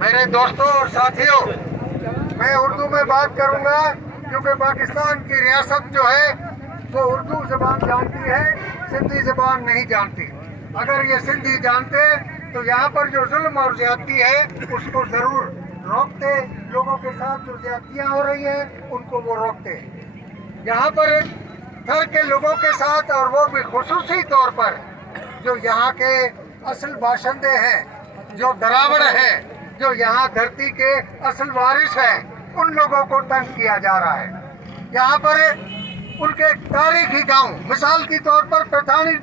मेरे दोस्तों और साथियों, मैं उर्दू में बात करूंगा क्योंकि पाकिस्तान की रियासत जो है वो उर्दू ज़बान जानती है, सिंधी ज़बान नहीं जानती। अगर ये सिंधी जानते तो यहाँ पर जो जुल्म और ज़्यादती है उसको ज़रूर रोकते। लोगों के साथ जो ज़्यादतियाँ हो रही हैं उनको वो रोकते। यहाँ पर थर के लोगों के साथ, और वो भी खुसूसी तौर पर जो यहाँ के असल बाशिंदे हैं, जो दरावड़ हैं, जो यहाँ धरती के असल वारिस हैं, उन लोगों को तंग किया जा रहा है। यहाँ पर उनके तारीखी गांव, मिसाल के तौर पर पैठानी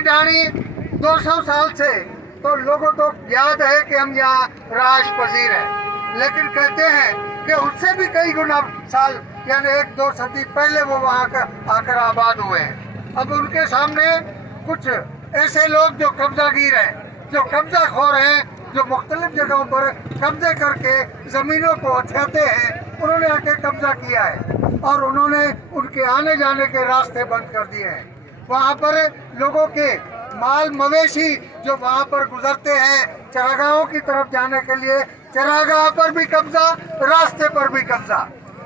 ढाणी 200 साल से तो लोगों को याद है कि हम यहाँ राज पजीर हैं, लेकिन कहते हैं कि उससे भी कई गुना साल यानी 1-2 सदी पहले वो वहाँ का आकर आबाद हुए हैं। अब उनके सामने कुछ ऐसे लोग जो कब्जागीर हैं, जो कब्जा खोर हैं, जो मुख्तलिफ जगहों पर कब्जे करके ज़मीनों को हथियाते हैं, उन्होंने आके कब्जा किया है और उन्होंने उनके आने जाने के रास्ते बंद कर दिए हैं। वहाँ पर लोगों के माल मवेशी जो वहाँ पर गुजरते हैं चरागाहों की तरफ जाने के लिए, चरागाह पर भी कब्जा, रास्ते पर भी कब्जा।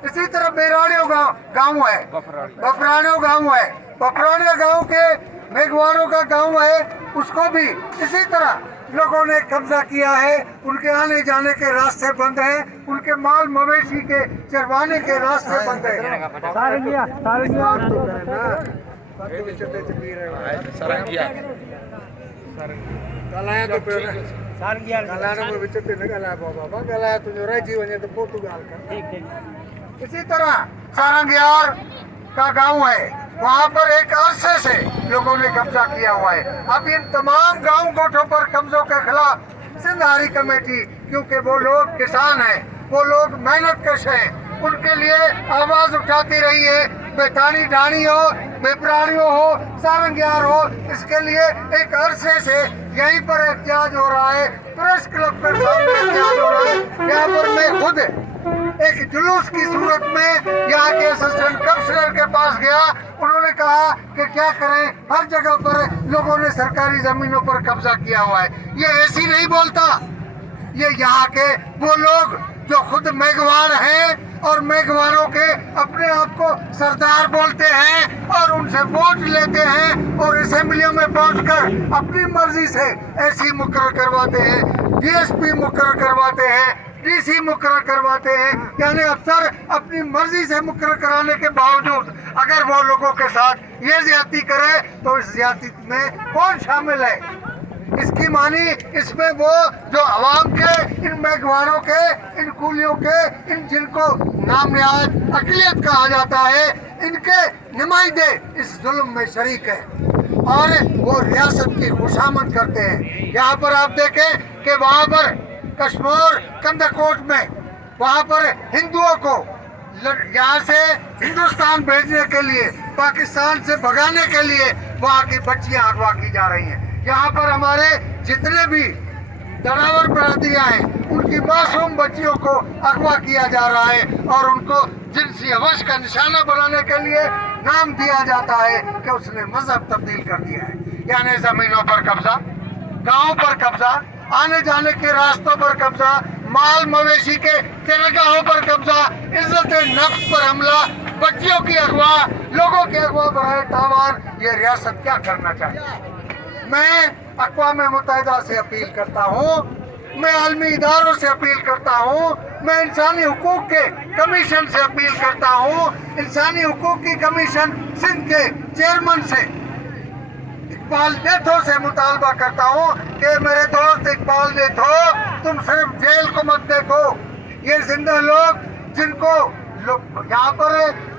इसी तरह बेराड़ियों गाँव है, बफरानियों गाँव है, बफरानिया गाँव के मेघवारों का गाँव है, उसको भी इसी तरह लोगों ने कब्जा किया है। उनके आने जाने के रास्ते बंद हैं, उनके माल मवेशी के चरवाने के रास्ते बंद हैं। इसी तरह सारंगियार का गांव है, वहाँ पर एक अरसे से लोगों ने कब्जा किया हुआ है। अब इन तमाम गांव गोठों पर कब्जों के खिलाफ सिंध हारी कमेटी, क्योंकि वो लोग किसान हैं, वो लोग मेहनत कश हैं, उनके लिए आवाज उठाती रही है। पैठानी ढाणी हो, बेपराड़ियों हो, सारंगियार हो, इसके लिए एक अरसे से यहीं पर एहतजाज हो रहा है। प्रेस क्लब पर सामने एहतजाज हो रहा है। यहाँ पर मैं खुद एक जुलूस की सूरत में यहाँ के असिस्टेंट कमिश्नर के पास गया। उन्होंने कहा कि क्या करें, हर जगह पर लोगों ने सरकारी जमीनों पर कब्जा किया हुआ है। ये ऐसी नहीं बोलता, ये यहाँ के वो लोग जो खुद मेघवार हैं और मेघवारों के अपने आप को सरदार बोलते हैं और उनसे वोट लेते हैं और असेंबलियों में पहुंचकर अपनी मर्जी से ऐसी मुकर्रर करवाते हैं, डीएसपी मुकर्रर करवाते हैं, डीसी मुकर्रर करवाते हैं। यानी अफसर अपनी मर्जी से मुकर्रर कराने के बावजूद अगर वो लोगों के साथ ये ज्यादती करे तो इस ज्यादती में कौन शामिल है? इसकी मानी इसमें वो जो अवाम के, इन मेघवारों के, इन कूलियों के, इन जिनको नामनिहाद अक़लियत कहा जाता है, इनके नुमाइंदे इस जुल्म में शरीक है और वो रियासत की खुशामद करते हैं। यहाँ पर आप देखें कि वहाँ पर कश्मीर कंदाकोट में वहाँ पर हिंदुओं को यहाँ से हिंदुस्तान भेजने के लिए, पाकिस्तान से भगाने के लिए वहाँ की बच्चियाँ अगवा की जा रही हैं। यहाँ पर हमारे जितने भी दरावर बरादरियाँ हैं उनकी मासूम बच्चियों को अगवा किया जा रहा है और उनको जिनसी हवस का निशाना बनाने के लिए नाम दिया जाता है कि उसने मजहब तब्दील कर दिया है। यानी जमीनों पर कब्जा, गाँव पर कब्जा, आने जाने के रास्तों पर कब्जा, माल मवेशी के चरगाहों पर कब्जा, इज्जत नफ्स पर हमला, बच्चियों की अगवा, लोगों के अगवा बराए तावान। ये रियासत क्या करना चाहिए? मैं अक़वाम मुत्तहिदा से अपील करता हूँ, मैं आलमी इदारों से अपील करता हूँ, मैं इंसानी हुकूक के कमीशन से अपील करता हूँ, इंसानी हुकूक की कमीशन सिंध के चेयरमैन से इकबाल नेथो से मुतालबा करता हूँ कि मेरे दोस्त इकबाल नेथो, तुम सिर्फ जेल को मत देखो। ये जिंदा लोग जिनको यहाँ पर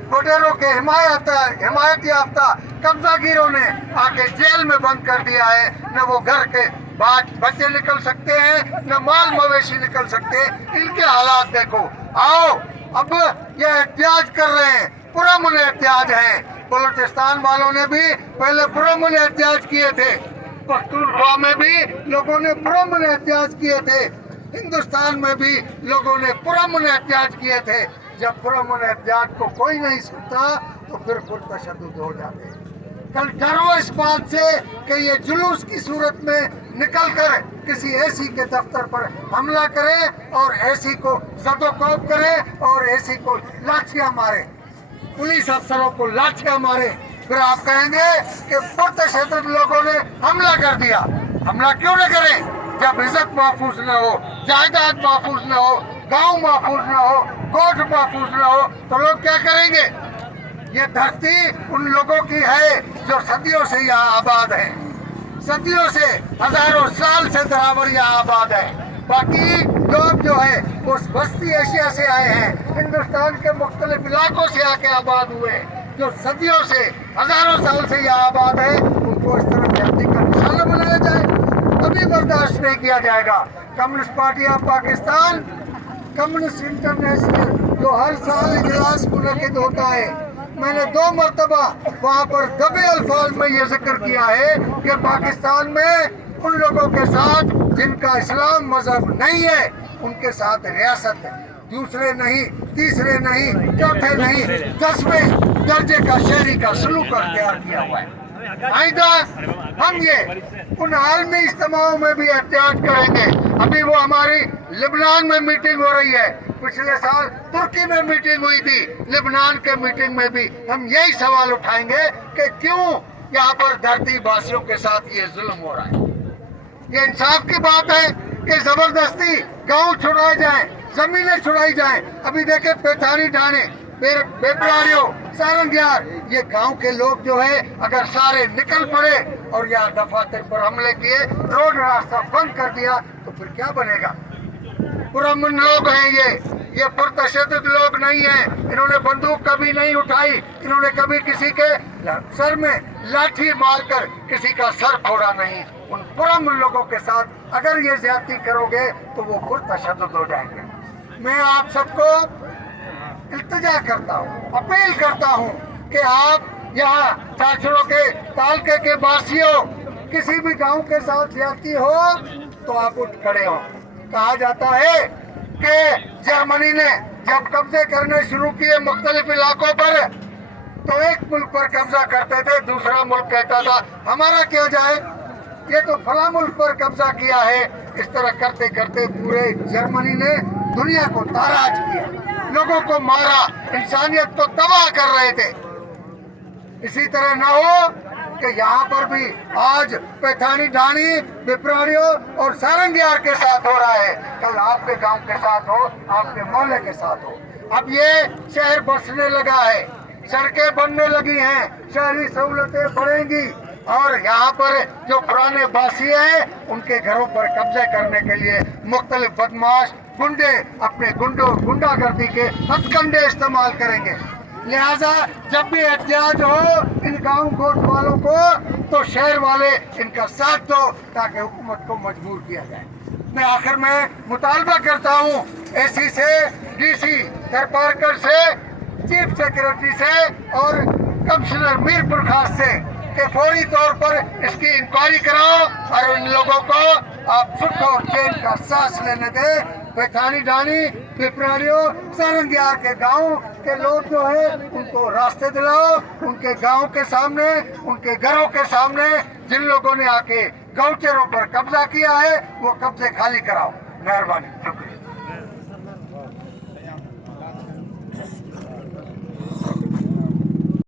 गोडेरों के हिमायत याफ्ता कब्जागीरों ने आके जेल में बंद कर दिया है। न वो घर के बच्चे निकल सकते हैं, न माल मवेशी निकल सकते हैं। इनके हालात देखो। आओ, अब ये एहतियाज कर रहे हैं, पुरअमन एहतियाज है। बलूचिस्तान वालों ने भी पहले पुरअमन एहतियाज किए थे, पख्तूनख्वा में भी लोगों ने पुरअमन एहतियाज किए थे, हिंदुस्तान में भी लोगों ने पुरअमन एहतियाज किए थे। जब पुरअमन एहतियाज को कोई नहीं सुनता तो फिर पुरतशद्दुद हो जाते हैं। कल डरो इस बात से कि ये जुलूस की सूरत में निकल कर किसी एसी के दफ्तर पर हमला करें और एसी को जदोकोब करें और एसी को लाठियां मारे, पुलिस अफसरों को लाठियां मारे, फिर आप कहेंगे कि पुरतशद्दुद लोगों ने हमला कर दिया। हमला क्यों न करें? जब इज्जत महफूज न हो, जायदाद महफूज न हो, गांव महफूज न हो, कोर्ट महफूज न हो, तो लोग क्या करेंगे? ये धरती उन लोगों की है जो सदियों से यहाँ आबाद है, सदियों से, हजारों साल से दरावर यहाँ आबाद है। बाकी लोग जो है वो वस्ती एशिया से आए हैं, हिंदुस्तान के मुख्तलिफ इलाकों से आके आबाद हुए, जो सदियों से, हजारों साल से यहाँ आबाद है। उनको इस तरह जाति का निशाना बनाया जाए, कभी बर्दाश्त नहीं किया जाएगा। Communist party of Pakistan, communist international जो हर साल इजलास मुनक्किद होता है, मैंने 2 मरतबा वहाँ पर दबे अल्फाज में ये जिक्र किया है कि पाकिस्तान में उन लोगों के साथ जिनका इस्लाम मजहब नहीं है, उनके साथ रियासत है, दूसरे नहीं, तीसरे नहीं, चौथे नहीं, 10वें दर्जे का शहरी का सलूक अख्तियार किया हुआ है। आइंदा हम ये उन आलमी इज्तिमाओं में भी एहतियात करेंगे। अभी वो हमारी लेबनान में मीटिंग हो रही है, पिछले साल तुर्की में मीटिंग हुई थी, लेबनान के मीटिंग में भी हम यही सवाल उठाएंगे कि क्यों यहाँ पर धरती वासियों के साथ ये जुल्म हो रहा है। ये इंसाफ की बात है कि जबरदस्ती गांव छुड़ाए जाएं, जमीनें छुड़ाई जाएं। अभी देखे पैठानी ढाणे, बेपरारियों, सारंगियार, ये गांव के लोग जो है अगर सारे निकल पड़े और यहाँ दफातर पर हमले किए, रोड रास्ता बंद कर दिया, तो फिर क्या बनेगा? पुरअमन लोग हैं ये पुरतशद्दुद लोग नहीं हैं। इन्होंने बंदूक कभी नहीं उठाई, इन्होंने कभी किसी के सर में लाठी मारकर किसी का सर फोड़ा नहीं। उन पुरअमन लोगों के साथ अगर ये ज्यादती करोगे तो वो पुरतशद्दुद हो जाएंगे। मैं आप सबको इल्तिजा करता हूँ, अपील करता हूँ कि आप यहाँ चाचड़ों के तालके के वासियों, किसी भी गांव के साथ ज्यादती हो तो आप उठ खड़े हो। कहा जाता है कि जर्मनी ने जब कब्जे करने शुरू किए मुख्तलिफ इलाकों पर, तो एक मुल्क पर कब्जा करते थे, दूसरा मुल्क कहता था हमारा क्या जाए, ये तो फला मुल्क पर कब्जा किया है। इस तरह करते करते पूरे जर्मनी ने दुनिया को ताराज किया, लोगों को मारा, इंसानियत को तबाह कर रहे थे। इसी तरह न हो कि यहाँ पर भी आज पैठानी ढाणी, बिपरारियों और सारंगियार के साथ हो रहा है, कल आपके गांव के साथ हो, आपके मोहल्ले के साथ हो। अब ये शहर बसने लगा है, सड़कें बनने लगी हैं, शहरी सहूलतें बढ़ेंगी और यहाँ पर जो पुराने बासी हैं उनके घरों पर कब्जे करने के लिए मुख्तलिफ बदमाश गुंडे अपने गुंडागर्दी के हथकंडे इस्तेमाल करेंगे। लिहाजा जब भी एहतियात हो इन गांव गोट वालों को, तो शहर वाले इनका साथ दो ताकि हुकूमत को मजबूर किया जाए। मैं आखिर में मुतालबा करता हूँ एसी से, डीसी दरबारकर से, चीफ सेक्रेटरी से और कमिश्नर मीरपुर खास से कि फौरी तौर पर इसकी इंक्वायरी कराओ और इन लोगों को आप सुख और चैन का सांस लेने दें। पैठानी ढाणी, पिपरारियों, सारंगियार के गांव के लोग जो है उनको रास्ते दिलाओ, उनके गांव के सामने, उनके घरों के सामने जिन लोगों ने आके गौचरों पर कब्जा किया है वो कब्जे खाली कराओ। मेहरबानी, शुक्रिया।